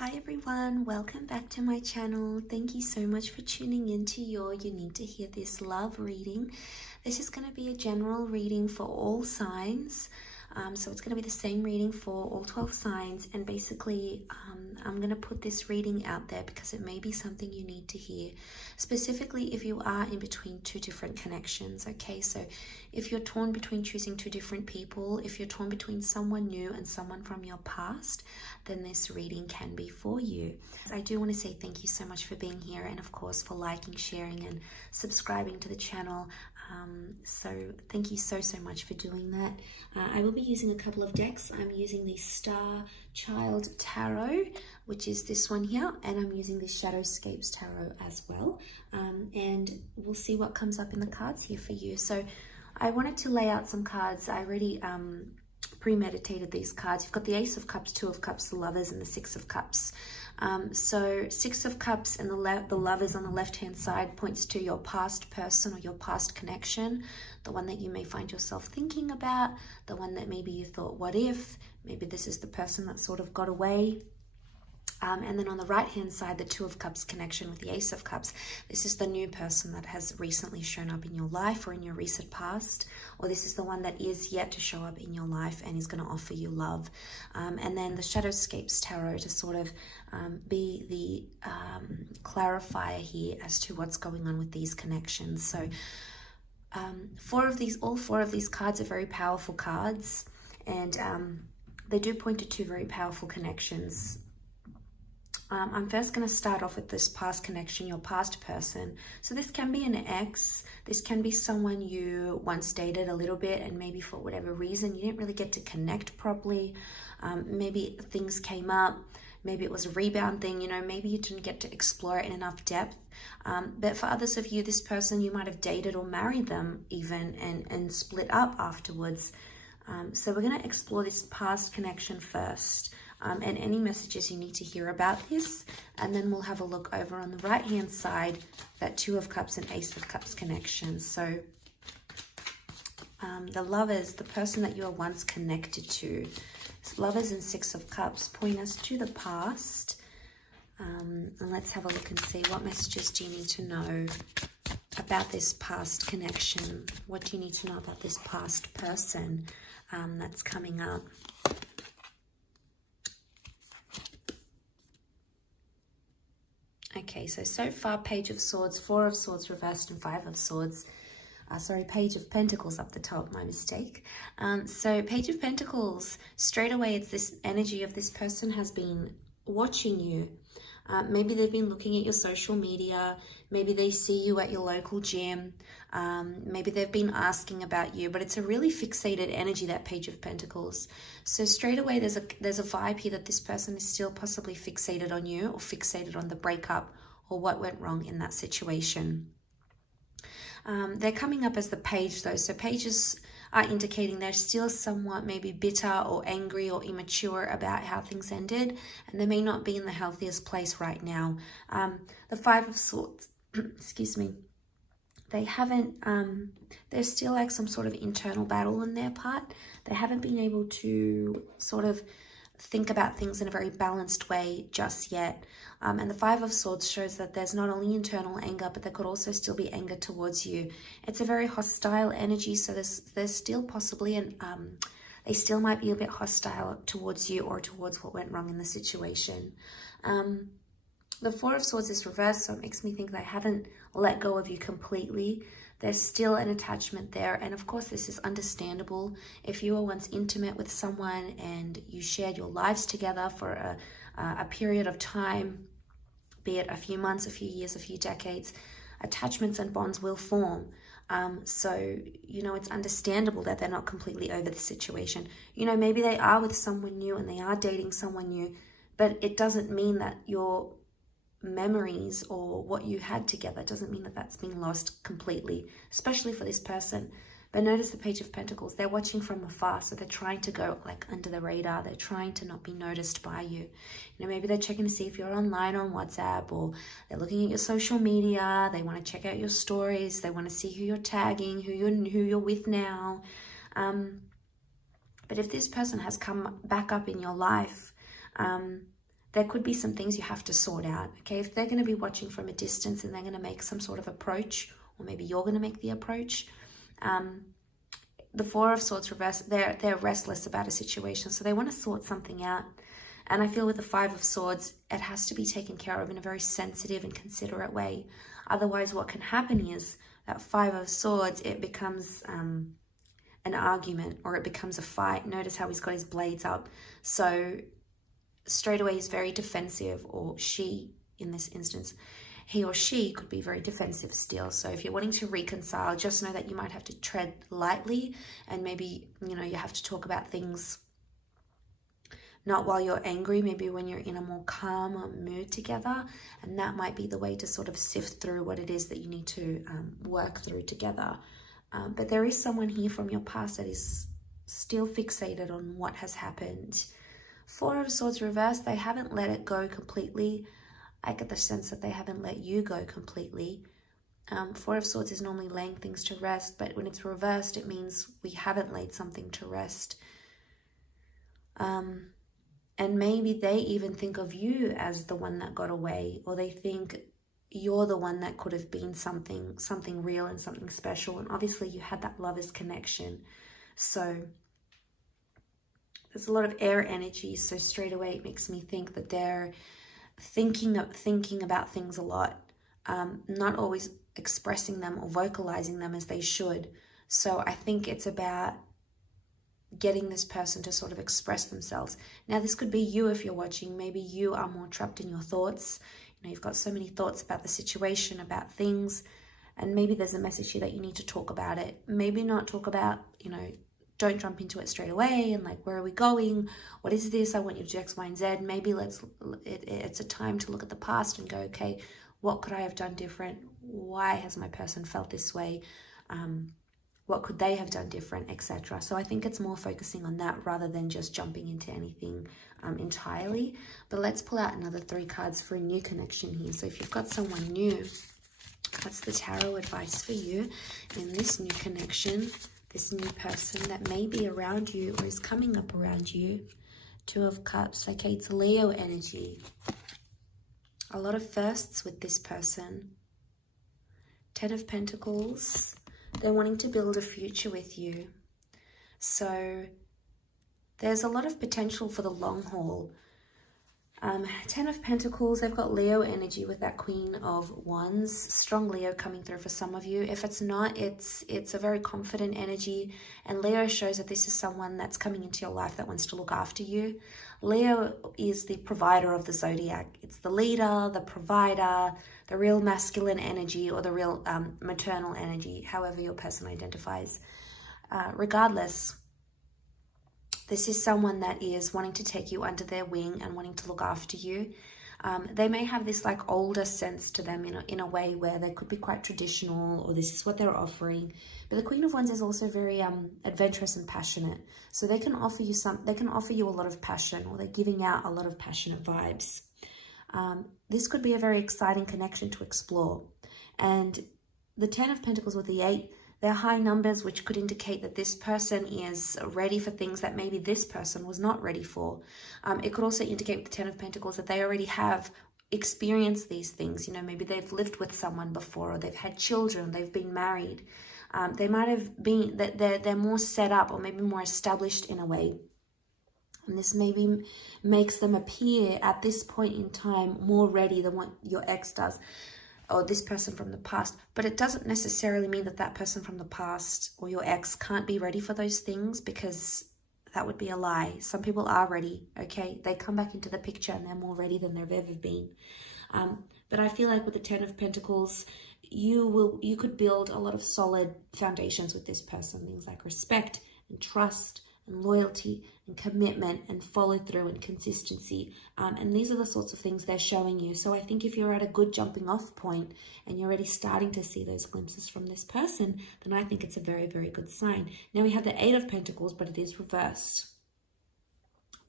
Hi everyone, welcome back to my channel. Thank you so much for tuning into your You Need to Hear This Love reading. This is going to be a general reading for all signs. So it's going to be the same reading for all 12 signs, and basically I'm going to put this reading out there because it may be something you need to hear, specifically if you are in between two different connections. Okay, so if you're torn between choosing two different people, if you're torn between someone new and someone from your past, then this reading can be for you. I do want to say thank you so much for being here, and of course for liking, sharing and subscribing to the channel. So thank you so much for doing that. I will be using a couple of decks. I'm using the Star Child Tarot, which is this one here, and I'm using the Shadowscapes Tarot as well. And we'll see what comes up in the cards here for you. So I wanted to lay out some cards. I already premeditated these cards. You've got the Ace of Cups, Two of Cups, the Lovers, and the Six of Cups. So Six of Cups and the Lovers on the left hand side points to your past person or your past connection, the one that you may find yourself thinking about, the one that maybe you thought, what if? Maybe this is the person that sort of got away. And then on the right hand side, the Two of Cups connection with the Ace of Cups. This is the new person that has recently shown up in your life or in your recent past, or this is the one that is yet to show up in your life and is going to offer you love. And then the Shadowscapes Tarot to sort of be the clarifier here as to what's going on with these connections. So all four of these cards are very powerful cards, and they do point to two very powerful connections. I'm first going to start off with this past connection, your past person. So this can be an ex, this can be someone you once dated a little bit, and maybe for whatever reason you didn't really get to connect properly. Maybe things came up, maybe it was a rebound thing, maybe you didn't get to explore it in enough depth. But for others of you, this person, you might have dated or married them even and split up afterwards. So we're going to explore this past connection first. And any messages you need to hear about this, and then we'll have a look over on the right hand side, that Two of Cups and Ace of Cups connection. So the Lovers, the person that you were once connected to, Lovers and Six of Cups point us to the past. And let's have a look and see, what messages do you need to know about this past connection? What do you need to know about this past person that's coming up? Okay, so far, Page of Swords, Four of Swords reversed, and Five of Swords. Page of Pentacles up the top, my mistake. So Page of Pentacles, straight away, it's this energy of this person has been watching you. Maybe they've been looking at your social media. Maybe they see you at your local gym. Maybe they've been asking about you, but it's a really fixated energy, that Page of Pentacles. So straight away, there's a vibe here that this person is still possibly fixated on you, or fixated on the breakup or what went wrong in that situation. They're coming up as the Page though. So pages are indicating they're still somewhat maybe bitter or angry or immature about how things ended, and they may not be in the healthiest place right now. The Five of Swords, excuse me, they haven't, there's still like some sort of internal battle on their part. They haven't been able to sort of think about things in a very balanced way just yet. And the Five of Swords shows that there's not only internal anger, but there could also still be anger towards you. It's a very hostile energy, so there's still possibly they still might be a bit hostile towards you or towards what went wrong in the situation. The Four of Swords is reversed, so it makes me think they haven't let go of you completely. There's still an attachment there, and of course this is understandable. If you were once intimate with someone and you shared your lives together for a period of time, be it a few months, a few years, a few decades, attachments and bonds will form. So, it's understandable that they're not completely over the situation. Maybe they are with someone new and they are dating someone new, but it doesn't mean that your memories or what you had together doesn't mean that that's been lost completely, especially for this person. But notice the Page of Pentacles, they're watching from afar, so they're trying to go like under the radar. They're trying to not be noticed by you. Maybe they're checking to see if you're online on WhatsApp, or they're looking at your social media. They want to check out your stories. They want to see who you're tagging, who you're with now. But if this person has come back up in your life, there could be some things you have to sort out, okay? If they're going to be watching from a distance and they're going to make some sort of approach, or maybe you're going to make the approach, the Four of Swords reversed, they're restless about a situation, so they want to sort something out. And I feel with the Five of Swords, it has to be taken care of in a very sensitive and considerate way. Otherwise, what can happen is that Five of Swords, it becomes an argument, or it becomes a fight. Notice how he's got his blades up. So straight away he's very defensive, or she, in this instance, he or she could be very defensive still. So if you're wanting to reconcile, just know that you might have to tread lightly, and maybe, you know, you have to talk about things not while you're angry, maybe when you're in a more calm mood together, and that might be the way to sort of sift through what it is that you need to work through together. But there is someone here from your past that is still fixated on what has happened. Four of Swords reversed, they haven't let it go completely. I get the sense that they haven't let you go completely. Four of Swords is normally laying things to rest, but when it's reversed, it means we haven't laid something to rest. And maybe they even think of you as the one that got away, or they think you're the one that could have been something real and something special. And obviously you had that lover's connection. So there's a lot of air energy. So straight away it makes me think that they're thinking about things a lot, not always expressing them or vocalizing them as they should. So I think it's about getting this person to sort of express themselves. Now, this could be you if you're watching. Maybe you are more trapped in your thoughts. You know, you've got so many thoughts about the situation, about things, and maybe there's a message here that you need to talk about it. Maybe not talk about, you know, don't jump into it straight away and like, where are we going? What is this? I want you to do X, Y, and Z. Maybe it's a time to look at the past and go, okay, what could I have done different? Why has my person felt this way? What could they have done different, etc. So I think it's more focusing on that rather than just jumping into anything entirely. But let's pull out another 3 cards for a new connection here. So if you've got someone new, what's the tarot advice for you in this new connection, this new person that may be around you or is coming up around you? 2 of Cups. Okay, it's Leo energy. A lot of firsts with this person. 10 of Pentacles. They're wanting to build a future with you. So there's a lot of potential for the long haul. 10 of Pentacles, they've got Leo energy with that Queen of Wands. Strong Leo coming through for some of you. If it's not, it's a very confident energy. And Leo shows that this is someone that's coming into your life that wants to look after you. Leo is the provider of the zodiac. It's the leader, the provider, the real masculine energy, or the real maternal energy, however your person identifies. Regardless, this is someone that is wanting to take you under their wing and wanting to look after you. They may have this like older sense to them in a way where they could be quite traditional, or this is what they're offering. But the Queen of Wands is also very adventurous and passionate. So they can offer you a lot of passion, or they're giving out a lot of passionate vibes. This could be a very exciting connection to explore. And the 10 of Pentacles with the 8, they're high numbers, which could indicate that this person is ready for things that maybe this person was not ready for. It could also indicate with the 10 of Pentacles that they already have experienced these things. You know, maybe they've lived with someone before, or they've had children, they've been married. They might have been, that they're more set up, or maybe more established in a way. And this maybe makes them appear at this point in time more ready than what your ex does, or this person from the past. But it doesn't necessarily mean that that person from the past or your ex can't be ready for those things, because that would be a lie. Some people are ready, okay? They come back into the picture and they're more ready than they've ever been. But I feel like with the 10 of Pentacles, you could build a lot of solid foundations with this person. Things like respect and trust and loyalty and commitment and follow through and consistency. And these are the sorts of things they're showing you. So I think if you're at a good jumping off point and you're already starting to see those glimpses from this person, then I think it's a very, very good sign. Now we have the 8 of Pentacles, but it is reversed.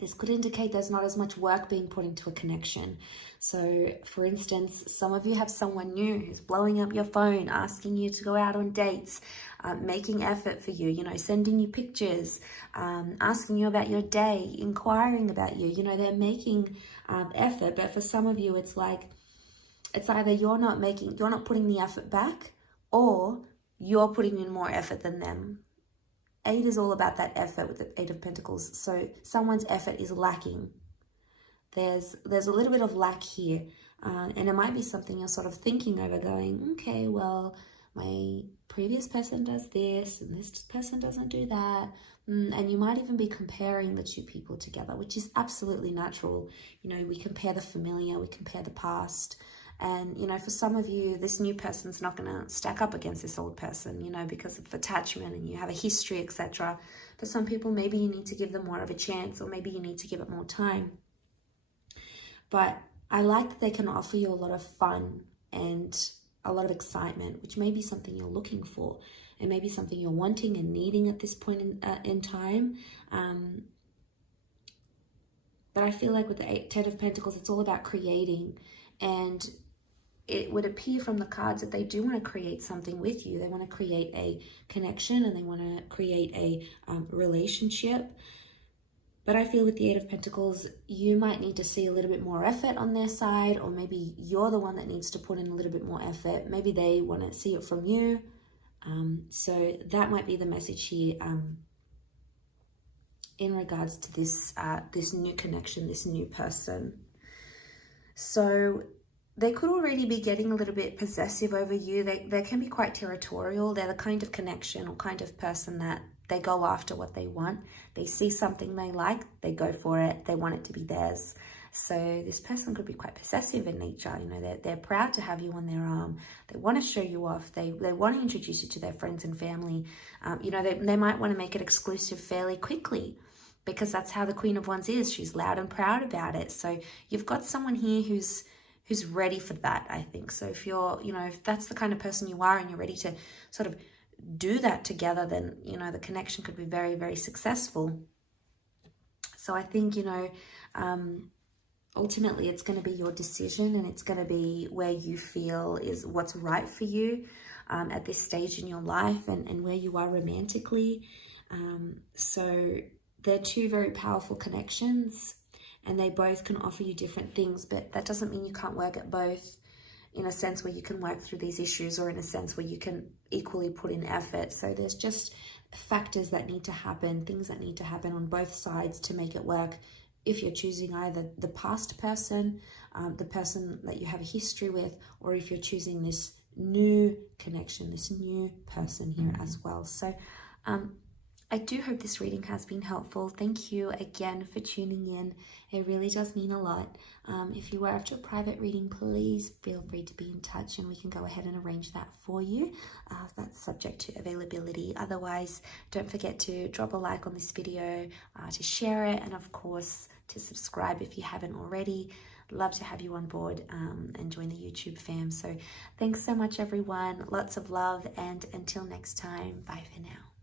This could indicate there's not as much work being put into a connection. So, for instance, some of you have someone new who's blowing up your phone, asking you to go out on dates, making effort for you, you know, sending you pictures, asking you about your day, inquiring about you. You know, they're making effort, but for some of you, it's like, it's either you're not putting the effort back, or you're putting in more effort than them. 8 is all about that effort with the 8 of Pentacles. So someone's effort is lacking. There's a little bit of lack here. And it might be something you're sort of thinking over, going, okay, well, my previous person does this and this person doesn't do that. And you might even be comparing the two people together, which is absolutely natural. You know, we compare the familiar, we compare the past. And, you know, for some of you, this new person's not going to stack up against this old person, you know, because of attachment and you have a history, etc. For some people, maybe you need to give them more of a chance, or maybe you need to give it more time. But I like that they can offer you a lot of fun and a lot of excitement, which may be something you're looking for. It may be something you're wanting and needing at this point in time. But I feel like with the 10 of Pentacles, it's all about creating. And it would appear from the cards that they do want to create something with you. They want to create a connection and they want to create a relationship. But I feel with the 8 of Pentacles, you might need to see a little bit more effort on their side, or maybe you're the one that needs to put in a little bit more effort. Maybe they want to see it from you. So that might be the message here in regards to this, this new connection, this new person. So they could already be getting a little bit possessive over you. They can be quite territorial. They're the kind of connection or kind of person that they go after what they want. They see something they like, they go for it, they want it to be theirs. So this person could be quite possessive in nature. You know, they're proud to have you on their arm. They want to show you off. They want to introduce you to their friends and family. You know, they might want to make it exclusive fairly quickly, because that's how the Queen of Wands is. She's loud and proud about it. So you've got someone here who's ready for that, I think. So if you're, you know, if that's the kind of person you are and you're ready to sort of do that together, then, you know, the connection could be very, very successful. So I think, you know, ultimately it's going to be your decision, and it's going to be where you feel is what's right for you at this stage in your life, and where you are romantically. So they're two very powerful connections, and they both can offer you different things, but that doesn't mean you can't work at both, in a sense where you can work through these issues, or in a sense where you can equally put in effort. So there's just factors that need to happen, things that need to happen on both sides to make it work. If you're choosing either the past person, the person that you have a history with, or if you're choosing this new connection, this new person here as well. So I do hope this reading has been helpful. Thank you again for tuning in. It really does mean a lot. If you were after a private reading, please feel free to be in touch and we can go ahead and arrange that for you. That's subject to availability. Otherwise, don't forget to drop a like on this video, to share it, and of course, to subscribe if you haven't already. Love to have you on board and join the YouTube fam. So thanks so much, everyone. Lots of love, and until next time, bye for now.